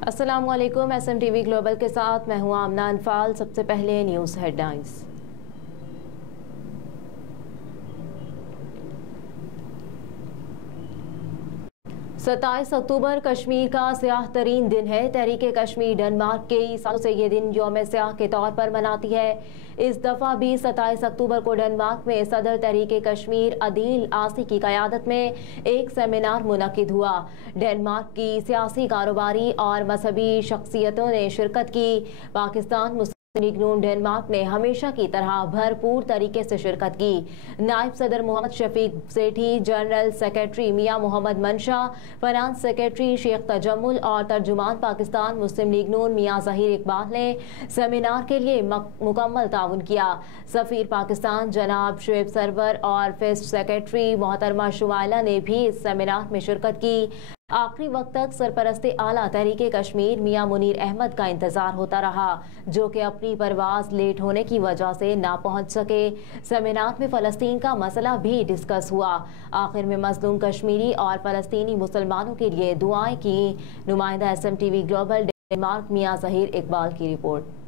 अस्सलामुअलैकुम। SMTV global के साथ मैं हूं आमना अनफाल। सबसे पहले न्यूज़ हेडलाइंस। 27 अक्टूबर कश्मीर का स्याह तरीन दिन है। तहरीके कश्मीर डेनमार्क कई सालों से ये दिन यौम स्याह के तौर पर मनाती है। इस दफ़ा भी 27 अक्टूबर को डेनमार्क में सदर तहरीके कश्मीर अदील आसी की क़यादत में एक सेमिनार मुनक़िद हुआ। डेनमार्क की सियासी, कारोबारी और मजहबी शख्सियतों ने शिरकत की। पाकिस्तान मुस्लिम लीग नून डेनमार्क ने हमेशा की तरह भरपूर तरीके से शिरकत की। नायब सदर मोहम्मद शफीक सेठी, जनरल सेक्रेटरी मियां मोहम्मद मनशा, फाइनेंस सेक्रेटरी शेख तजम्मुल और तर्जुमान पाकिस्तान मुस्लिम लीग नून मियां ज़हीर इकबाल ने सेमिनार के लिए मुकम्मल ताउन किया। सफ़ीर पाकिस्तान जनाब शुएब सरवर और फेस्ट सेक्रेटरी मोहतरमा शुमाइला ने भी इस सेमिनार में शिरकत की। आखिरी वक्त तक सरपरस्ते आला तहरीके कश्मीर मियां मुनीर अहमद का इंतजार होता रहा, जो कि अपनी परवाज लेट होने की वजह से ना पहुंच सके। सेमिनार में फ़लस्तीन का मसला भी डिस्कस हुआ। आखिर में मजलूम कश्मीरी और फ़लस्तीनी मुसलमानों के लिए दुआएं की। नुमाइंदा SMTV ग्लोबल डेनमार्क मियां ज़हीर इकबाल की report.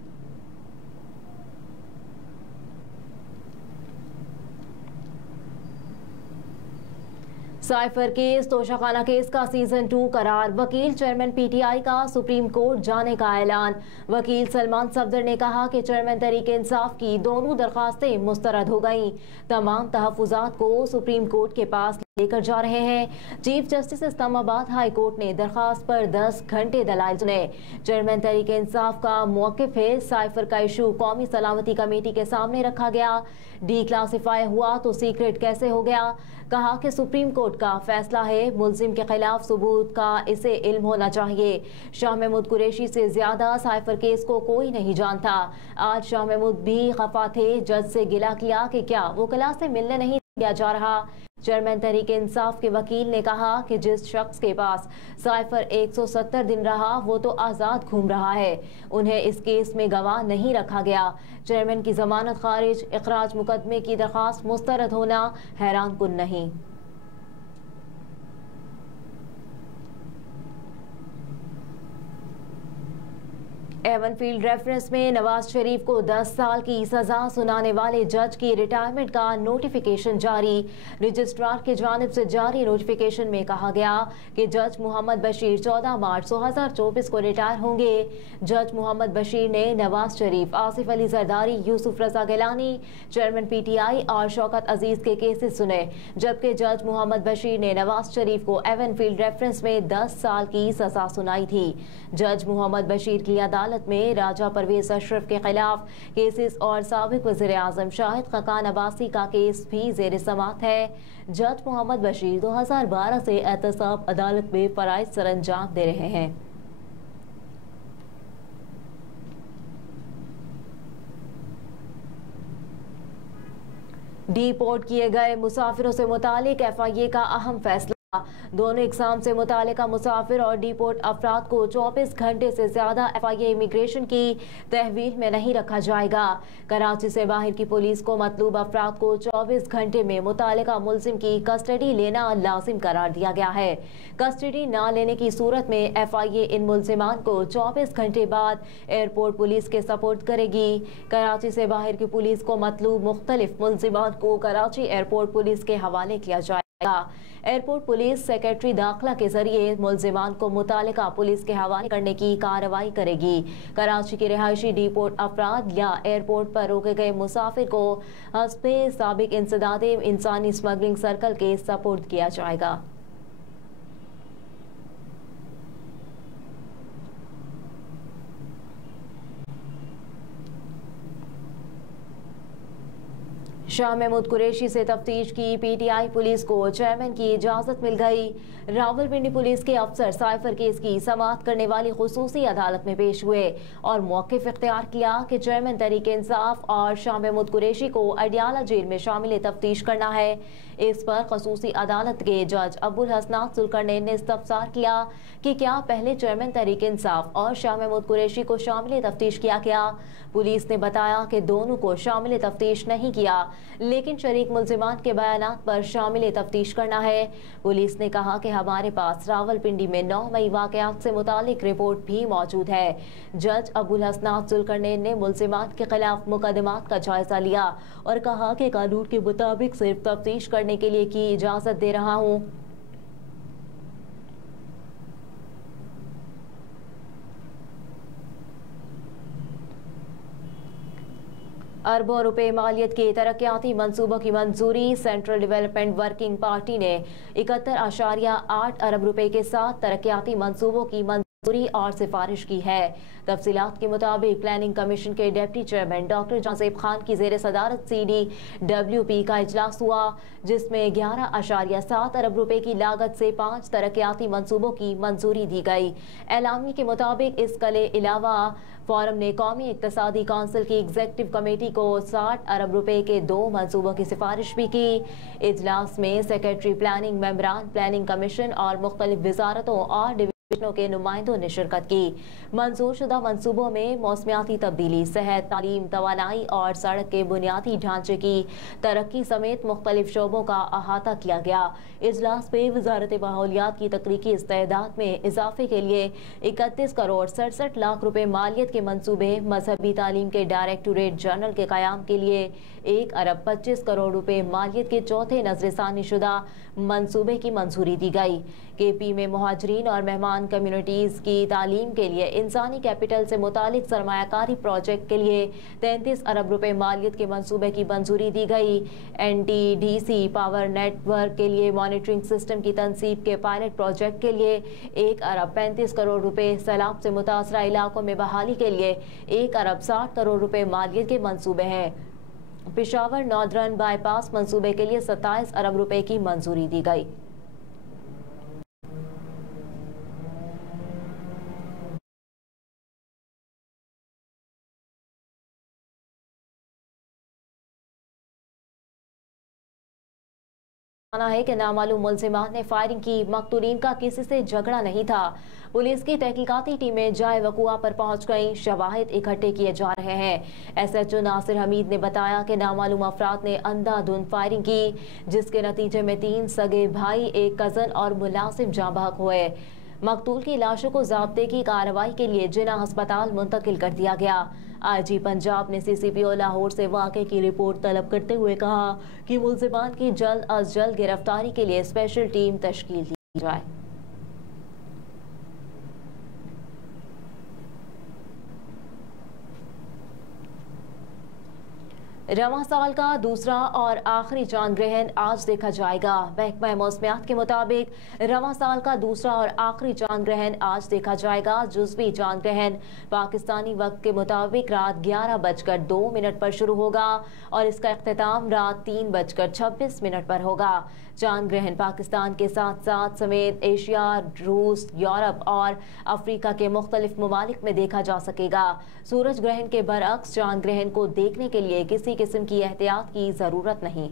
Cipher case, Toshakhana case का सीजन 2 करार। वकील चेयरमैन PTI का सुप्रीम कोर्ट जाने का ऐलान। वकील सलमान सफदर ने कहा कि चेयरमैन तहरीके इंसाफ की दोनों दरखास्तें मुस्तरद हो गईं। तमाम तहफ़्फ़ुज़ात को सुप्रीम कोर्ट के पास लेकर जा रहे हैं। Chief justice Islamabad high court ने दरखास्त पर 10 घंटे दलाइल सुने। चेयरमैन तहरीके इंसाफ का मौक़िफ़ है, साइफर का इशू कौमी सलामती कमेटी के सामने रखा गया। डिक्लासिफाई हुआ तो सीक्रेट कैसे हो गया? कहा कि सुप्रीम कोर्ट का फैसला है, मुल्जिम के खिलाफ सबूत का इसे इल्म होना चाहिए। शाह महमूद कुरैशी से ज्यादा साइफर केस को कोई नहीं जानता। आज शाह महमूद भी खफा थे। जज से गिला किया कि क्या वकला से मिलने नहीं दिया जा रहा। चेयरमैन तहरीके इंसाफ के वकील ने कहा कि जिस शख्स के पास साइफर 170 दिन रहा वो तो आज़ाद घूम रहा है, उन्हें इस केस में गवाह नहीं रखा गया। चेयरमैन की जमानत खारिज, इखराज मुकदमे की दरखास्त मुस्तरद होना हैरान कुन नहीं। एवनफील्ड रेफरेंस में नवाज शरीफ को 10 साल की सजा सुनाने वाले जज की रिटायरमेंट का नोटिफिकेशन जारी। रजिस्ट्रार की जानिब से जारी नोटिफिकेशन में कहा गया कि जज मोहम्मद बशीर 14 मार्च 2024 को रिटायर होंगे। जज मोहम्मद बशीर ने नवाज शरीफ, आसिफ अली जरदारी, यूसुफ रजा गिलानी, चेयरमैन PTI और शौकत अजीज के केसेस सुने, जबकि जज मोहम्मद बशीर ने नवाज शरीफ को एवनफील्ड रेफरेंस में 10 साल की सजा सुनाई थी। जज मोहम्मद बशीर की अदालत में राजा परवेज अशरफ के खिलाफ केसेस और साबिक वज़ीर आज़म शाहिद खकान अब्बासी का केस भी ज़ेर समाअत है। जज मोहम्मद बशीर 2012 से एहतसाब अदालत में फराइज सरअंजाम दे रहे हैं। डिपोर्ट किए गए मुसाफिरों से मुतालिक FIA का अहम फैसला। दोनों एग्जाम से मुतालिका मुसाफिर और डिपोर्ट अफराद को 24 घंटे से ज्यादा FIA इमिग्रेशन की तहवील में नहीं रखा जाएगा। कराची से बाहर की पुलिस को मतलूब अफराद को 24 घंटे में मुतालिका मुल्जिम की कस्टडी लेना लाजिम करार दिया गया है। कस्टडी न लेने की सूरत में FIA इन मुल्जिमान को 24 घंटे बाद एयरपोर्ट पुलिस के सपोर्ट करेगी। कराची से बाहर की पुलिस को मतलूब मुख्तलिफ मुल्जिमान को कराची एयरपोर्ट पुलिस के हवाले किया जाएगा। एयरपोर्ट पुलिस सेक्रेटरी दाखिला के जरिए मुल्जिमान को मुतालिका पुलिस के हवाले करने की कार्रवाई करेगी। कराची के रिहायशी डिपोर्ट अफराद या एयरपोर्ट पर रोके गए मुसाफिर को हस्बे साबिक इंसदादे इंसानी स्मगलिंग सर्कल के सपोर्ट किया जाएगा। शाह महमूद कुरैशी से तफ्तीश की PTI पुलिस को चेयरमैन की इजाजत मिल गई। रावलपिंडी पुलिस के अफसर साइफर केस की समाअत करने वाली खुसूसी अदालत में पेश हुए और मौक़िफ़ इख्तियार किया कि चेयरमैन तहरीके इंसाफ और शाह महमूद कुरैशी को अडियाला जेल में शामिल तफ्तीश करना है। इस पर खसूसी अदालत के जज अबुल हसनात जुल्करनैन ने इस्तफसार किया कि क्या पहले चेयरमैन तहरीके इंसाफ और शाह महमूद कुरैशी को शामिल तफ्तीश किया गया। पुलिस ने बताया कि दोनों को शामिल तफ्तीश नहीं किया। लेकिन शरीक मुल्जिमान के बयानात पर शामिल तफ्तीश करना है। पुलिस ने कहा कि हमारे पास रावलपिंडी में 9 मई वाकयात से मुतालिक रिपोर्ट भी मौजूद है। जज अबुल हसनात जुल्करनैन ने मुल्जिमान के खिलाफ मुकदमात का जायजा लिया और कहा कि कानून के मुताबिक सिर्फ तफ्तीश करने के लिए की इजाजत दे रहा हूँ। अरबों रुपए मालियत के तरक्याती मंसूबों की मंजूरी। सेंट्रल डेवलपमेंट वर्किंग पार्टी ने 71.8 अरब रुपए के साथ तरक्याती मंसूबों की मंजूरी और सिफारिश की है। तफसीलात के मुताबिक प्लानिंग कमीशन के डिप्टी चेयरमैन डॉक्टर जासेब खान की जेर सदारत CDWP का इजलास हुआ, जिसमें 11.7 अरब रुपए की लागत से 5 तरक्याती मंसूबों की मंजूरी दी गई। एलामी के मुताबिक इसके अलावा फोरम ने कौमी इक्तसादी काउंसिल की एग्जेक्टिव कमेटी को 60 अरब रुपए के 2 मंसूबों की सिफारिश भी की। इजलास में सेक्रेटरी प्लानिंग, मेंबरान प्लानिंग कमीशन और मुख्तलिफ वजारतों और डिवीजनों के नुमाइंदों ने शिरकत की। मंजूर शुदा मंसूबों में मौसमियाती तब्दीली, सेहत, तालीम, तवानाई और सड़क के बुनियादी ढांचे की तरक्की समेत मुख्तलिफ शोबों का अहाता किया गया। इजलास में वजारत माहौलियात की तकनीकी इस्तेदाद में इजाफे के लिए 31 करोड़ 67 लाख रुपए मालियत के मंसूबे, मजहबी तालीम के डायरेक्टोरेट जनरल के क़याम के लिए 1 अरब 25 करोड़ रुपए मालियत के चौथे नजरसानी शुदा मंसूबे की मंजूरी दी गई। KP में मुहाजिरीन और मेहमान कम्युनिटीज़ की तालीम के लिए इंसानी कैपिटल से मुतालिक सरमायाकारी प्रोजेक्ट के लिए 33 अरब रुपए मालियत के मंसूबे की मंजूरी दी गई। NTDC पावर नेटवर्क के लिए मॉनिटरिंग सिस्टम की तनसीब के पायलट प्रोजेक्ट के लिए 1 अरब 35 करोड़ रुपए, सैलाब से मुतासरा इलाकों में बहाली के लिए 1 अरब 60 करोड़ रुपए मालियत के मंसूबे हैं। पेशावर नॉर्दर्न बाईपास मंसूबे के लिए 27 अरब रुपए की मंजूरी दी गई। है कि नामालूम मुल्जिमान ने फायरिंग की। मकतूलीन का किसी से झगड़ा नहीं था। पुलिस की तहकीकाती टीमें जाए वकुआ पर पहुंच गईं। शवाहिद इकट्ठे किए जा रहे हैं। SHO नासिर हमीद ने बताया कि नामालूम अफराद ने अंधाधुंध फायरिंग की, जिसके नतीजे में 3 सगे भाई, एक कजन और मुलाजिम जाँ बहक हुए। मकतूल की लाशों को ज़ाब्ते की कार्रवाई के लिए जिना अस्पताल मुंतकिल कर दिया गया। IG पंजाब ने CCPO लाहौर से वाक़े की रिपोर्ट तलब करते हुए कहा कि मुल्जिमान की जल्द अज जल्द गिरफ्तारी के लिए स्पेशल टीम तश्कील दी जाए। रवां साल का दूसरा और आखिरी चांद ग्रहण आज देखा जाएगा। महकमा मौसमियात के मुताबिक रवां साल का दूसरा और आखिरी चांद ग्रहण आज देखा जाएगा। जुज़वी चांद ग्रहण पाकिस्तानी वक्त के मुताबिक रात 11:02 पर शुरू होगा और इसका इख्तिताम रात 3:26 पर होगा। चांद ग्रहण पाकिस्तान के साथ साथ समेत एशिया, रूस, यूरोप और अफ्रीका के मुख्तलिफ ममालिक में देखा जा सकेगा। सूरज ग्रहण के बरअक्स चांद ग्रहण को देखने के लिए किसी किस्म की एहतियात की जरूरत नहीं।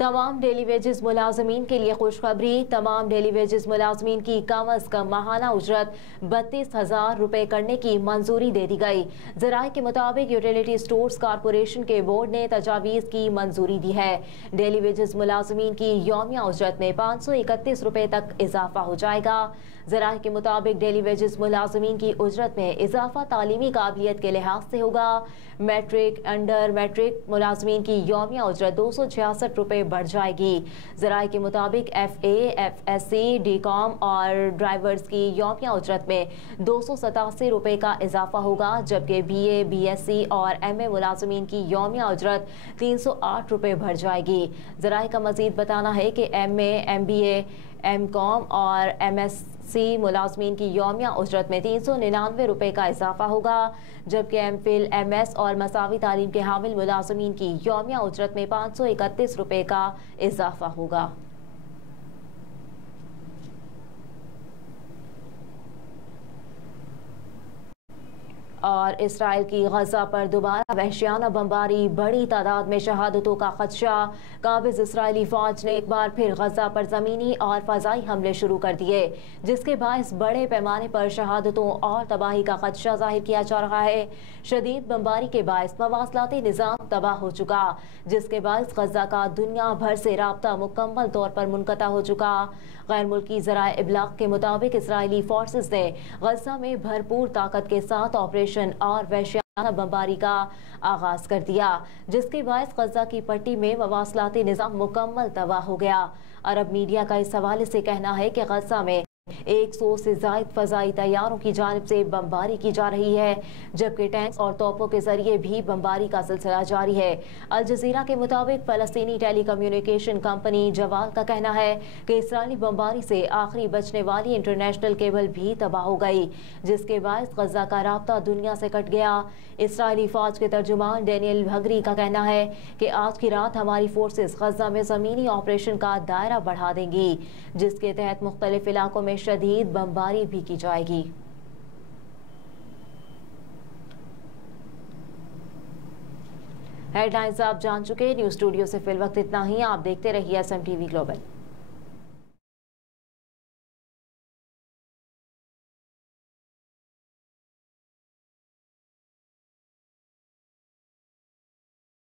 तमाम डेली वेजेस मुलाजमीन के लिए खुशखबरी। तमाम डेली वेजेस मुलाजमीन की कम अज कम माहाना उजरत 32,000 रुपए करने की मंजूरी दे दी गई। ज़राए के मुताबिक यूटिलिटी स्टोर्स कॉरपोरेशन के बोर्ड ने तजावीज़ की मंजूरी दी है। डेली वेजेस मुलाजमीन की यौमिया उजरत में 531 रुपए तक इजाफा हो जाएगा। ज़राए के मुताबिक डेली वेजेस मुलाजमीन की उजरत में इजाफा तालीमी काबिलियत के लिहाज से होगा। मैट्रिक, अंडर मैट्रिक मुलाजमीन की यौमिया उजरत 266 रुपए बढ़ जाएगी। ज़राए के मुताबिक FA, FSC, DCOM और ड्राइवर्स की यौमिया उजरत में 287 रुपए का इजाफा होगा, जबकि BA, BSc और MA मुलाजमीन की यौमिया उजरत 308 रुपए बढ़ जाएगी। ज़राए का मजीद बताना है कि MA, MBA, MCOM और MSc मुलाजमीन की यौमिया उजरत में 399 रुपए का इजाफा होगा, जबकि MPhil, MS और मसावी तालीम के हामिल मुलाजमीन की यौमिया उजरत में 531 रुपए का इजाफा होगा। और इसराइल की गजा पर दोबारा वहशियाना बमबारी, बड़ी तादाद में शहादतों का खदशा। काबिज इसराइली फौज ने एक बार फिर गजा पर ज़मीनी और फ़ज़ाई हमले शुरू कर दिए, जिसके बायस बड़े पैमाने पर शहादतों और तबाही का खदशा जाहिर किया जा रहा है। शदीद बमबारी के बायस मवासलाती निज़ाम तबाह हो चुका, जिसके बायस गजा का दुनिया भर से राब्ता मुकम्मल तौर पर मुनक़ता हो चुका। गैर मुल्की ज़राए इब्लाग के मुताबिक इसराइली फोर्सेस ने गजा में भरपूर ताकत के साथ ऑपरेशन और वहशियाना बमबारी का आगाज कर दिया, जिसके बायस गजा की पट्टी में मवासलाती निज़ाम मुकम्मल तबाह हो गया। अरब मीडिया का इस हवाले से कहना है कि गजा में 100 से ज़ायद फ़ज़ाई तैयारों की जानिब से बमबारी की जा रही है, जबकि टैंक्स और तोपों के जरिए भी बमबारी का सिलसिला जारी है। अल जज़ीरा के मुताबिक फ़लस्तीनी टेलीकम्युनिकेशन कंपनी जवाल का कहना है कि इसराइली बमबारी से आखिरी बचने वाली इंटरनेशनल केबल भी तबाह हो गई, जिसके बायस गजा का राब्ता दुनिया से कट गया। इसराइली फौज के तर्जुमान डेनियल भगरी का कहना है कि आज की रात हमारी फोर्सेस गजा में ज़मीनी ऑपरेशन का दायरा बढ़ा देंगी, जिसके तहत मुख्तलिफ इलाकों में शदीद बमबारी भी की जाएगी। हेडलाइंस आप जान चुके। न्यूज़ स्टूडियो से फिल वक्त इतना ही। आप देखते रहिए SMTV ग्लोबल।